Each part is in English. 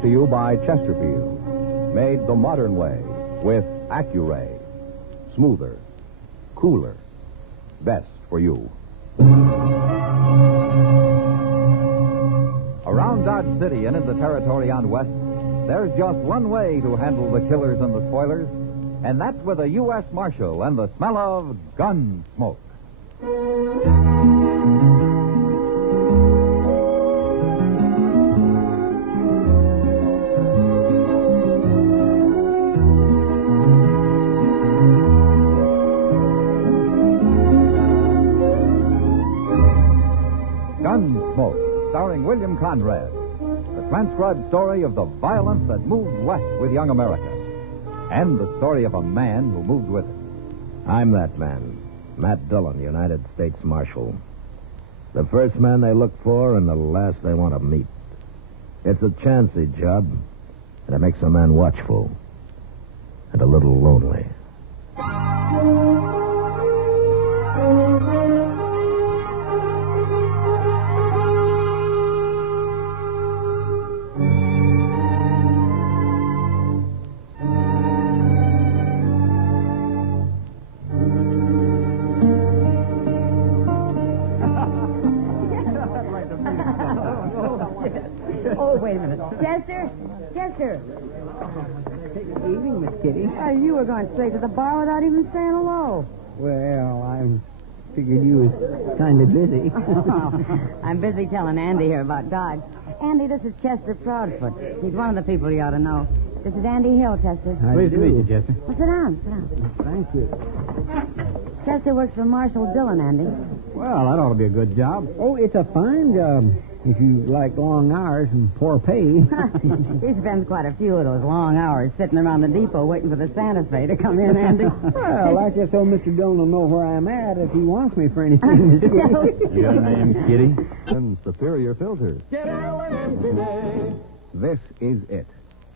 brought to you by Chesterfield. Made the modern way with Accuray. Smoother, cooler, best for you. Around Dodge City and in the territory on West, there's just one way to handle the killers and the spoilers, and that's with a U.S. Marshal and the smell of Gunsmoke. Gunsmoke, starring William Conrad. The transcribed story of the violence that moved west with young America. And the story of a man who moved with it. I'm that man, Matt Dillon, United States Marshal. The first man they look for and the last they want to meet. It's a chancy job, and it makes a man watchful and a little lonely. Wait a minute. Chester! Evening, Miss Kitty. You were going straight to the bar without even saying hello. Well, I figured you was kind of busy. I'm busy telling Andy here about Dodge. Andy, this is Chester Proudfoot. He's one of the people you ought to know. This is Andy Hill, Chester. Pleased to meet you, Chester. Well, sit down. Thank you. Chester works for Marshal Dillon, Andy. Well, that ought to be a good job. Oh, it's a fine job. If you like long hours and poor pay. He spends quite a few of those long hours sitting around the depot waiting for the Santa Fe to come in, Andy. Well, I just so Mr. Dillon will know where I'm at if he wants me for anything. Your name, Kitty? And Superior Filters. Get L&M today. This is it.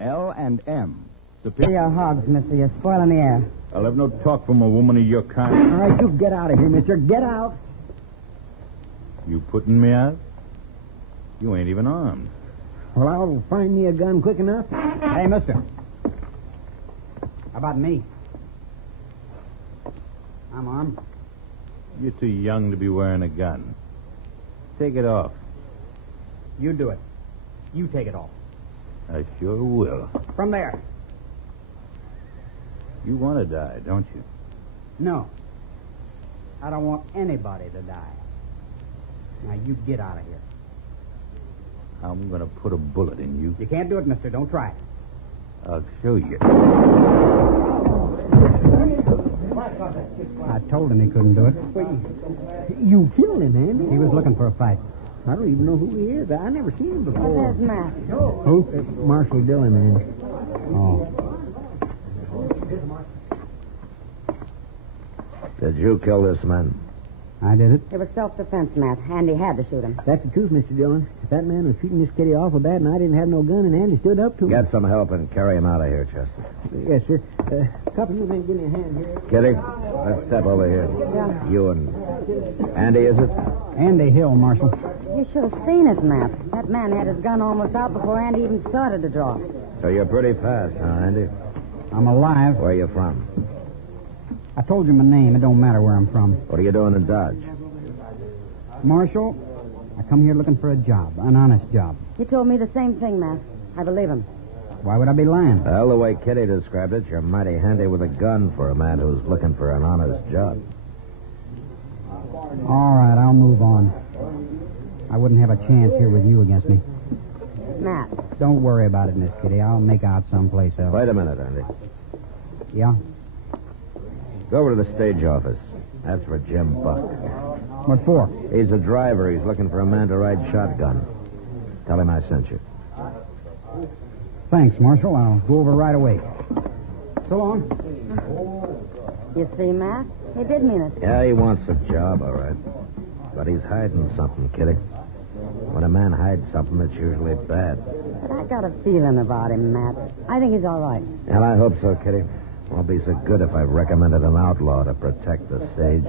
L&M. Your hogs, mister. You're spoiling the air. I'll have no talk from a woman of your kind. All right, you get out of here, mister. Get out. You putting me out? You ain't even armed. Well, I'll find me a gun quick enough. Hey, mister. How about me? I'm armed. You're too young to be wearing a gun. Take it off. You do it. You take it off. I sure will. From there. You want to die, don't you? No. I don't want anybody to die. Now, you get out of here. I'm going to put a bullet in you. You can't do it, mister. Don't try it. I'll show you. I told him he couldn't do it. You killed him, Andy. He was looking for a fight. I don't even know who he is. I never seen him before. There's Matt. Who? Marshal Dillon, Andy. Oh. Did you kill this man? I did it. It was self-defense, Matt. Andy had to shoot him. That's the truth, Mr. Dillon. If that man was shooting this kitty awful bad and I didn't have no gun and Andy stood up to him. Get some help and carry him out of here, Chester. Yes, sir. Couple of you men give me a hand here. Kitty, let's step over here. Yeah. You and Andy, is it? Andy Hill, Marshal. You should have seen it, Matt. That man had his gun almost out before Andy even started to draw. So you're pretty fast, huh, Andy? I'm alive. Where are you from? I told you my name. It don't matter where I'm from. What are you doing in Dodge? Marshal, I come here looking for a job, an honest job. He told me the same thing, Matt. I believe him. Why would I be lying? Well, the way Kitty described it, you're mighty handy with a gun for a man who's looking for an honest job. All right, I'll move on. I wouldn't have a chance here with you against me. Matt. Don't worry about it, Miss Kitty. I'll make out someplace else. Wait a minute, Andy. Yeah? Go over to the stage office. That's for Jim Buck. What for? He's a driver. He's looking for a man to ride shotgun. Tell him I sent you. Thanks, Marshal. I'll go over right away. So long. You see, Matt? He did mean it. Yeah, he wants a job, all right. But he's hiding something, Kitty. When a man hides something, it's usually bad. But I got a feeling about him, Matt. I think he's all right. And I hope so, Kitty. Won't be so good if I recommended an outlaw to protect the stage.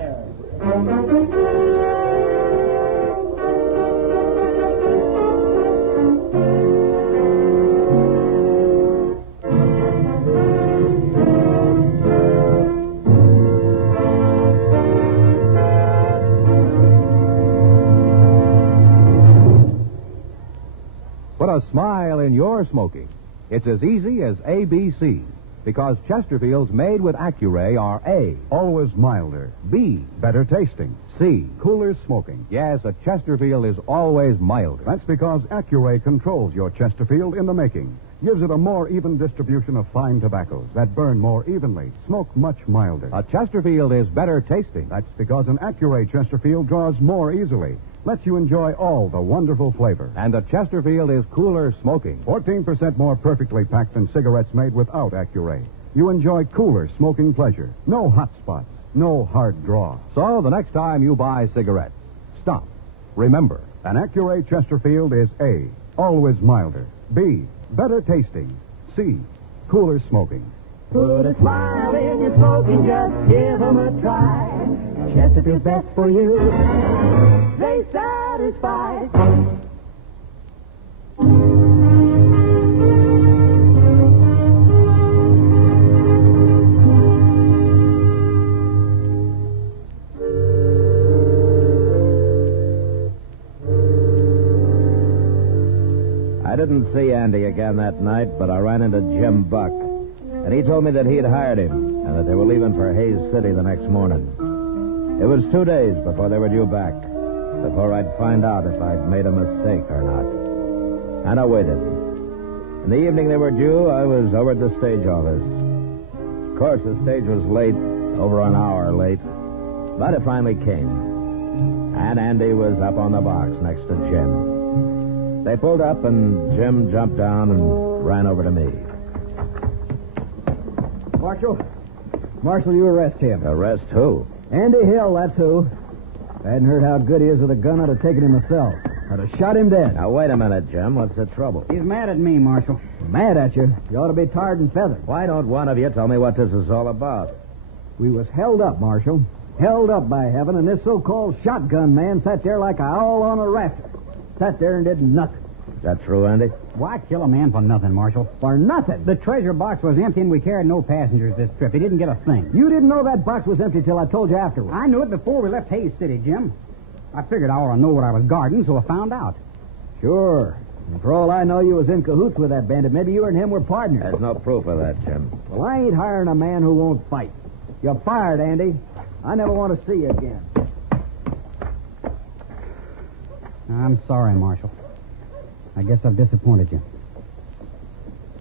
or smoking. It's as easy as ABC, because Chesterfields made with Accuray are A, Always milder. B, Better tasting. C. Cooler smoking. Yes, a Chesterfield is always milder. That's because Accuray controls your Chesterfield in the making. Gives it a more even distribution of fine tobaccos that burn more evenly, smoke much milder. A Chesterfield is better tasting. That's because an Accuray Chesterfield draws more easily, lets you enjoy all the wonderful flavor. And a Chesterfield is cooler smoking. 14% more perfectly packed than cigarettes made without Accuray. You enjoy cooler smoking pleasure. No hot spots, no hard draw. So the next time you buy cigarettes, stop. Remember, An Accuray Chesterfield is A, always milder. B, better tasting. C, cooler smoking. Put a smile in your smoking, just give 'em a try. Chesterfield's best for you. They satisfy. I didn't see Andy again that night, but I ran into Jim Buck, and he told me that he had hired him and that they were leaving for Hayes City the next morning. It was 2 days before they were due back, before I'd find out if I'd made a mistake or not. And I waited. In the evening they were due, I was over at the stage office. Of course, the stage was late, over an hour late, but it finally came. And Andy was up on the box next to Jim. They pulled up, and Jim jumped down and ran over to me. Marshal, you arrest him. Arrest who? Andy Hill, that's who. If I hadn't heard how good he is with a gun, I'd have taken him myself. I'd have shot him dead. Now, wait a minute, Jim. What's the trouble? He's mad at me, Marshal. Mad at you? You ought to be tarred and feathered. Why don't one of you tell me what this is all about? We was held up, Marshal. Held up by heaven, and this so-called shotgun man sat there like a owl on a rafter. Sat there and did nothing. Is that true, Andy? Why kill a man for nothing, Marshal? For nothing? The treasure box was empty and we carried no passengers this trip. He didn't get a thing. You didn't know that box was empty till I told you afterwards. I knew it before we left Hayes City, Jim. I figured I ought to know what I was guarding, so I found out. Sure. And for all I know, you was in cahoots with that bandit. Maybe you and him were partners. There's no proof of that, Jim. Well, I ain't hiring a man who won't fight. You're fired, Andy. I never want to see you again. I'm sorry, Marshal. I guess I've disappointed you.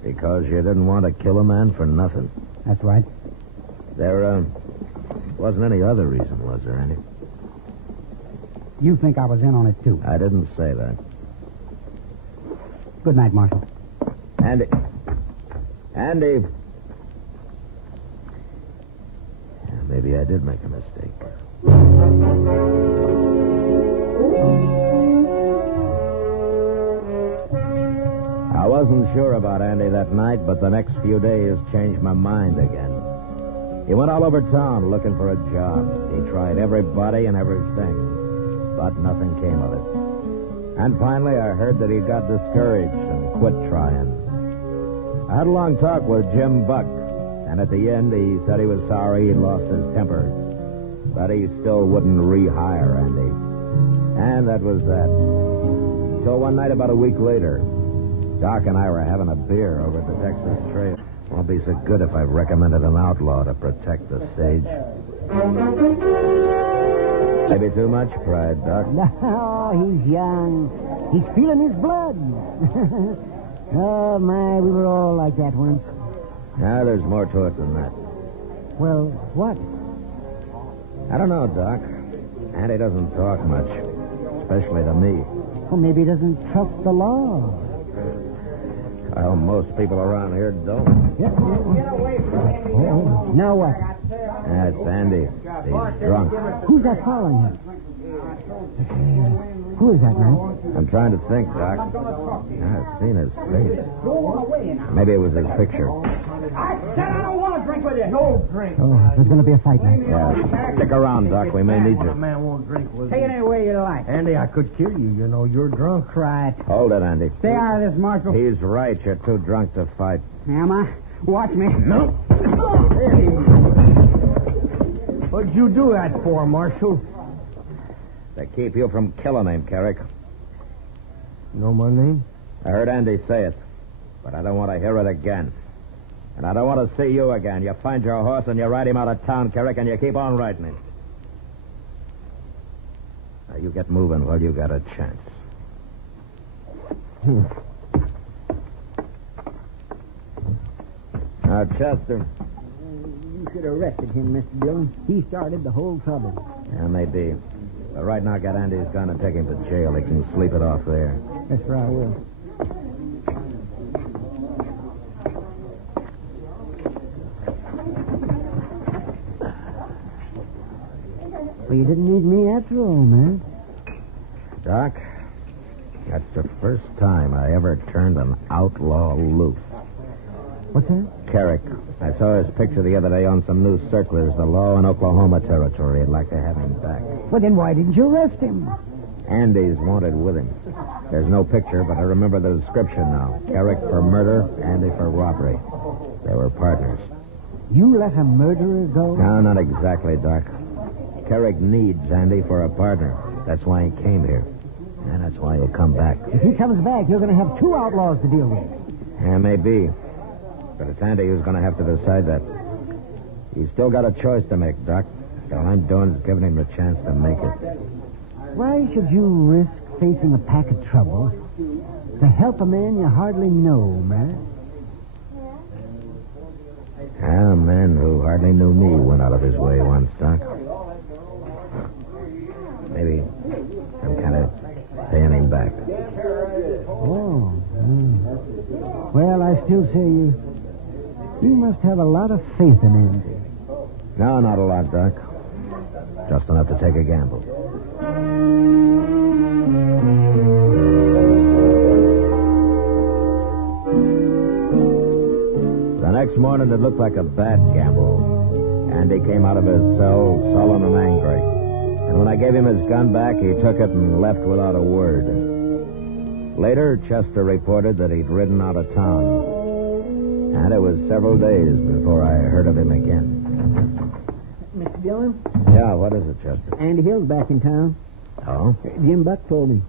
Because you didn't want to kill a man for nothing. That's right. There, wasn't any other reason, was there, Andy? You think I was in on it, too. I didn't say that. Good night, Marshal. Andy. Andy. Maybe I did make a mistake. I wasn't sure about Andy that night, but the next few days changed my mind again. He went all over town looking for a job. He tried everybody and everything, but nothing came of it. And finally, I heard that he got discouraged and quit trying. I had a long talk with Jim Buck, and at the end, he said he was sorry he'd lost his temper, but he still wouldn't rehire Andy. And that was that. So one night, about a week later, Doc and I were having a beer over at the Texas Trail. Won't be so good if I've recommended an outlaw to protect the stage. Maybe too much pride, Doc. No, he's young. He's feeling his blood. Oh, my, we were all like that once. Now, there's more to it than that. Well, what? I don't know, Doc. Andy doesn't talk much, especially to me. Well, maybe he doesn't trust the law. Well, most people around here don't. Yeah. Get away from me. Oh, now what? That's Andy. He's drunk. Who's that following him? Who is that, man? I'm trying to think, Doc. I've seen his face. Maybe it was his picture. I said I don't want to drink with you. No drink. Oh, there's going to be a fight now. Yeah. Stick around, Doc. We may need you. Man won't drink with Take it any way you like. Andy, I could kill you. You know, you're drunk. Right. Hold it, Andy. Stay out of this, Marshal. He's right. You're too drunk to fight. Am I? Watch me. No. What'd you do that for, Marshal? To keep you from killing him, Carrick. Know my name? I heard Andy say it. But I don't want to hear it again. And I don't want to see you again. You find your horse and you ride him out of town, Carrick, and you keep on riding him. Now, you get moving while you got a chance. Now, Chester. You should have arrested him, Mr. Dillon. He started the whole trouble. Yeah, maybe. But right now, get Andy's gun and take him to jail. He can sleep it off there. That's where I will. Well, you didn't need me after all, man. Doc, that's the first time I ever turned an outlaw loose. What's that? Carrick. I saw his picture the other day on some news circulars. The law in Oklahoma Territory. I'd like to have him back. Well, then why didn't you arrest him? Andy's wanted with him. There's no picture, but I remember the description now. Carrick for murder, Andy for robbery. They were partners. You let a murderer go? No, not exactly, Doc. Carrick needs Andy for a partner. That's why he came here. And that's why he'll come back. If he comes back, you're going to have two outlaws to deal with. Yeah, maybe. But it's Andy who's going to have to decide that. He's still got a choice to make, Doc. All I'm doing is giving him the chance to make it. Why should you risk facing a pack of trouble to help a man you hardly know, Matt? A man who hardly knew me went out of his way once, Doc. Maybe I'm kind of paying him back. Oh. Well, I still say you must have a lot of faith in Andy. No, not a lot, Doc. Just enough to take a gamble. The next morning, it looked like a bad gamble. Andy came out of his cell sullen and angry. And when I gave him his gun back, he took it and left without a word. Later, Chester reported that he'd ridden out of town. And it was several days before I heard of him again. Mr. Dillon? Yeah, what is it, Chester? Andy Hill's back in town. Oh? Jim Buck told me.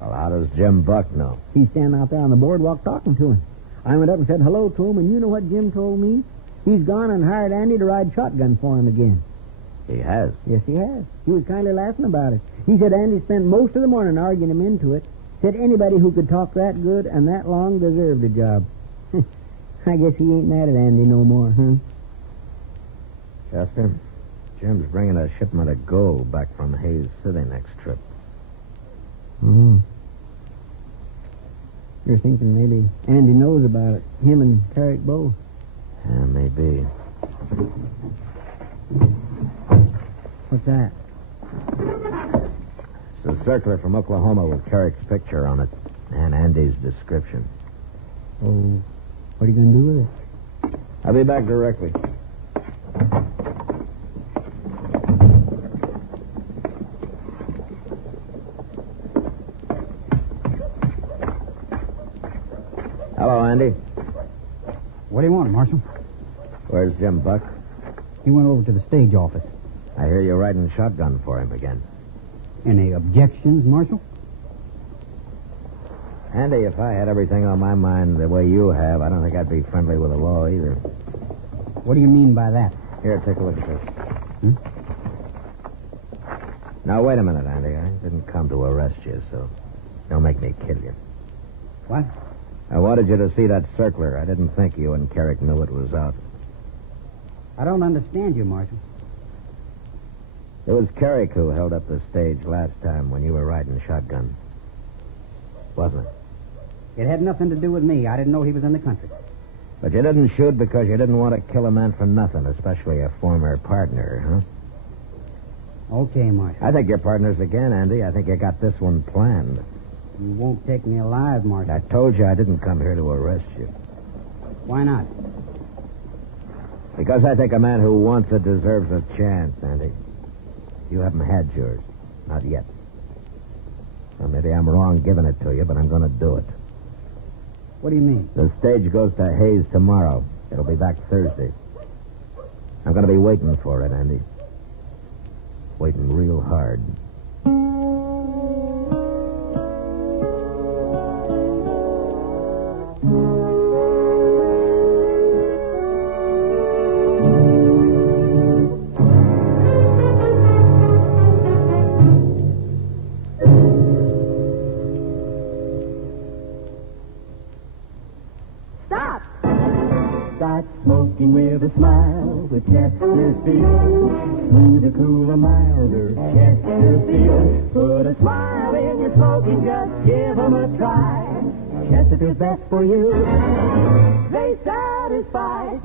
Well, how does Jim Buck know? He's standing out there on the boardwalk talking to him. I went up and said hello to him, and you know what Jim told me? He's gone and hired Andy to ride shotgun for him again. He has? Yes, he has. He was kindly laughing about it. He said Andy spent most of the morning arguing him into it. Said anybody who could talk that good and that long deserved a job. I guess he ain't mad at Andy no more, huh? Chester, Jim's bringing a shipment of gold back from Hayes City next trip. You're thinking maybe Andy knows about it. Him and Carrick both. Yeah, maybe. What's that? It's a circular from Oklahoma with Carrick's picture on it and Andy's description. Oh, what are you going to do with it? I'll be back directly. Hello, Andy. What do you want, Marshal? Where's Jim Buck? He went over to the stage office. I hear you're riding shotgun for him again. Any objections, Marshal? Andy, if I had everything on my mind the way you have, I don't think I'd be friendly with the law either. What do you mean by that? Here, take a look at this. Now, wait a minute, Andy. I didn't come to arrest you, so don't make me kill you. What? I wanted you to see that circular. I didn't think you and Carrick knew it was out. I don't understand you, Marshal. It was Carrick who held up the stage last time when you were riding shotgun. Wasn't it? It had nothing to do with me. I didn't know he was in the country. But you didn't shoot because you didn't want to kill a man for nothing, especially a former partner, huh? Okay, Marshal. I think you're partners again, Andy. I think you got this one planned. You won't take me alive, Marshal. I told you I didn't come here to arrest you. Why not? Because I think a man who wants it deserves a chance, Andy. You haven't had yours. Not yet. Well, maybe I'm wrong giving it to you, but I'm going to do it. What do you mean? The stage goes to Hayes tomorrow. It'll be back Thursday. I'm going to be waiting for it, Andy. Waiting real hard. start smoking with a smile with Chesterfield. Smoother, cooler, milder, Chesterfield. Put a smile in your smoking, just give 'em a try. Chesterfield's best for you. They satisfy.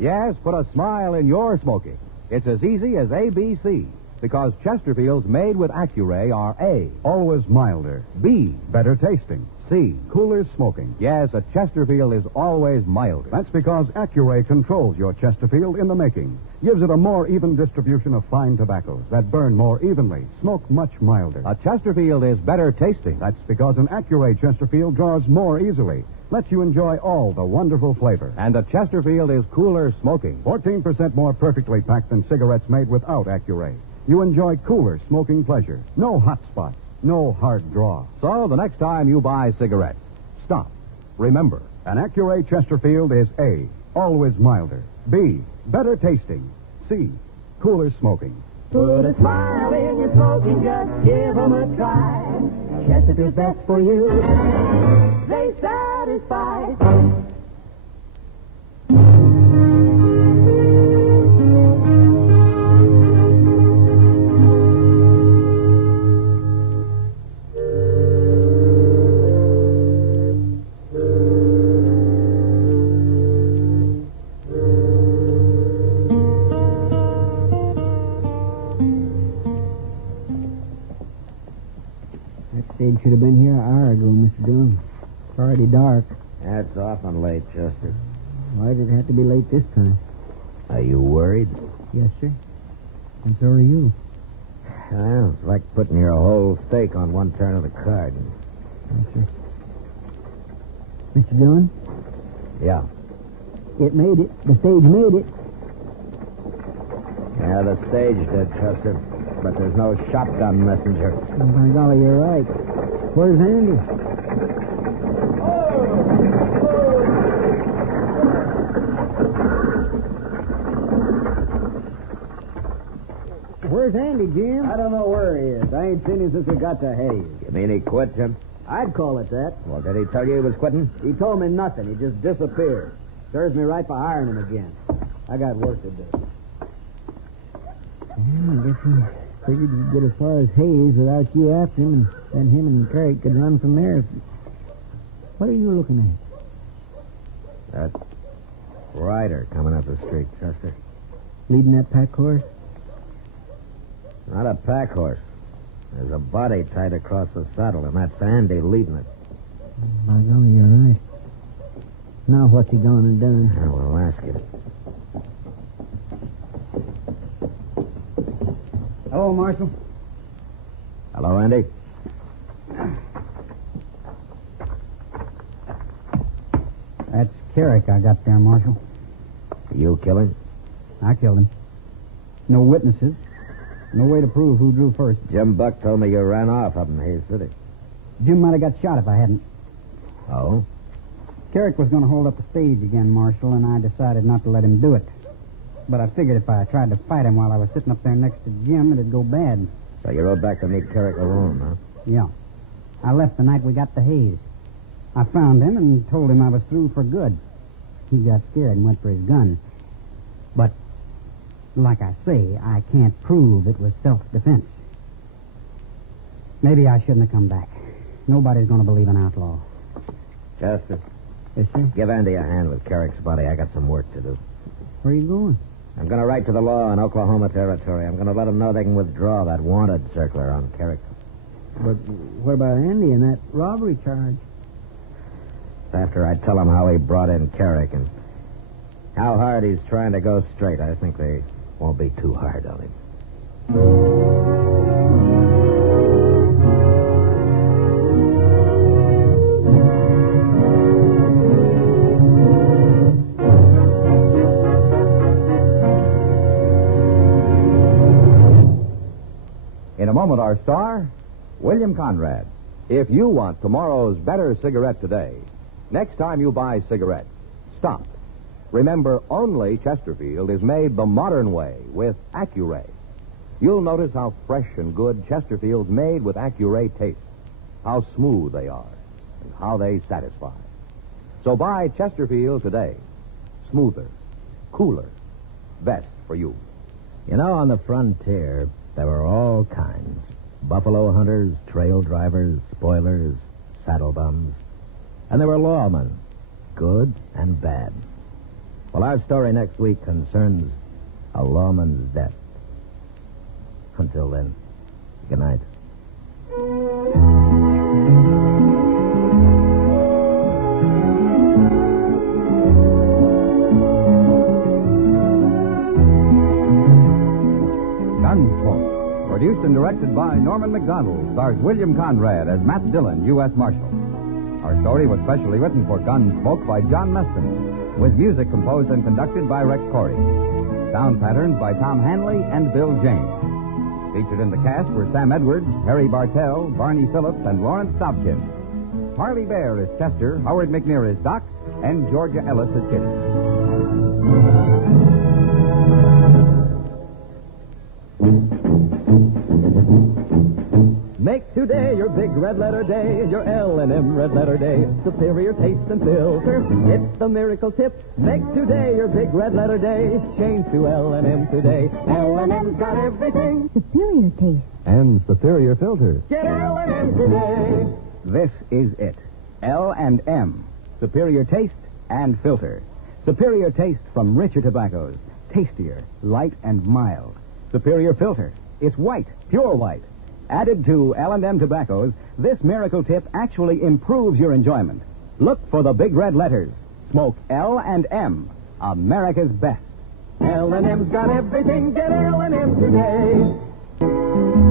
Yes, put a smile in your smoking. It's as easy as ABC, because Chesterfields made with Accuray are A, Always milder. B, Better tasting. C. Cooler smoking. Yes, a Chesterfield is always milder. That's because Accuray controls your Chesterfield in the making. Gives it a more even distribution of fine tobaccos that burn more evenly, smoke much milder. A Chesterfield is better tasting. That's because an Accuray Chesterfield draws more easily, lets you enjoy all the wonderful flavor. And a Chesterfield is cooler smoking. 14% more perfectly packed than cigarettes made without Accuray. You enjoy cooler smoking pleasure. No hot spots. No hard draw. So the next time you buy cigarettes, stop. Remember, An Accuray Chesterfield is A, always milder. B, better tasting. C, cooler smoking. Put a smile in your smoking, just give 'em a try. Chesterfield's best for you. They satisfy. Stage should have been here an hour ago, Mr. Dillon. It's already dark. That's often late, Chester. Why did it have to be late this time? Are you worried? Yes, sir. And so are you. Well, it's like putting your whole stake on one turn of the card. Yes, sir. Mr. Dillon, Yeah. it made it. The stage made it. Yeah, the stage did, Chester. But there's no shotgun messenger. Oh, by golly, you're right. Where's Andy? Where's Andy, Jim? I don't know where he is. I ain't seen him since we got to Hayes. You mean he quit, Jim? I'd call it that. Well, did he tell you he was quitting? He told me nothing. He just disappeared. Serves me right for hiring him again. I got work to do. Yeah, I guess he figured he'd get as far as Hayes without you after him, and then him and Carrick could run from there. What are you looking at? That rider coming up the street, Chester. Leading that pack horse? Not a pack horse. There's a body tied across the saddle, and that's Andy leading it. By golly, you're right. Now what's he gone and done? We'll ask him. Hello, Marshal. Hello, Andy? That's Carrick I got there, Marshal. You kill him? I killed him. No witnesses. No way to prove who drew first. Jim Buck told me you ran off up in Hayes City. Jim might have got shot if I hadn't. Oh? Carrick was going to hold up the stage again, Marshal, and I decided not to let him do it. But I figured if I tried to fight him while I was sitting up there next to Jim, it'd go bad. So you rode back to meet Carrick alone, huh? Yeah. I left the night we got to Hayes. I found him and told him I was through for good. He got scared and went for his gun. But, like I say, I can't prove it was self-defense. Maybe I shouldn't have come back. Nobody's going to believe an outlaw. Chester, Yes, sir. give Andy a hand with Carrick's body. I got some work to do. Where are you going? I'm going to write to the law in Oklahoma Territory. I'm going to let them know they can withdraw that wanted circular on Carrick. But what about Andy and that robbery charge? After I tell them how he brought in Carrick and how hard he's trying to go straight, I think they won't be too hard on him. In a moment, our star, William Conrad. If you want tomorrow's better cigarette today, next time you buy cigarettes, stop. Remember, only Chesterfield is made the modern way with Accuray. You'll notice how fresh and good Chesterfield's made with Accuray taste, how smooth they are, and how they satisfy. So buy Chesterfield today. smoother, cooler, best for you. You know, on the frontier, there were all kinds. Buffalo hunters, trail drivers, spoilers, saddle bums. And there were lawmen, good and bad. Well, our story next week concerns a lawman's death. Until then, good night. Gunsmoke, produced and directed by Norman Macdonnell, stars William Conrad as Matt Dillon, U.S. Marshal. Our story was specially written for Gunsmoke by John Meston, with music composed and conducted by Rex Corey. Sound patterns by Tom Hanley and Bill James. Featured in the cast were Sam Edwards, Harry Bartell, Barney Phillips, and Lawrence Sobkins. Harley Bear is Chester, Howard McNear is Doc, and Georgia Ellis is Kitty. Make today your big red letter day, your L&M red letter day. Superior taste and filter, it's the miracle tip. Make today your big red letter day. Change to L&M today. L&M's got everything. Superior taste. And superior filter. Get L&M today. This is it. L&M. Superior taste and filter. Superior taste from richer tobaccos. Tastier, light, and mild. Superior filter. It's white, pure white. Added to L&M tobaccos, this miracle tip actually improves your enjoyment. Look for the big red letters. Smoke L&M, America's best. L&M's got everything. Get L&M today.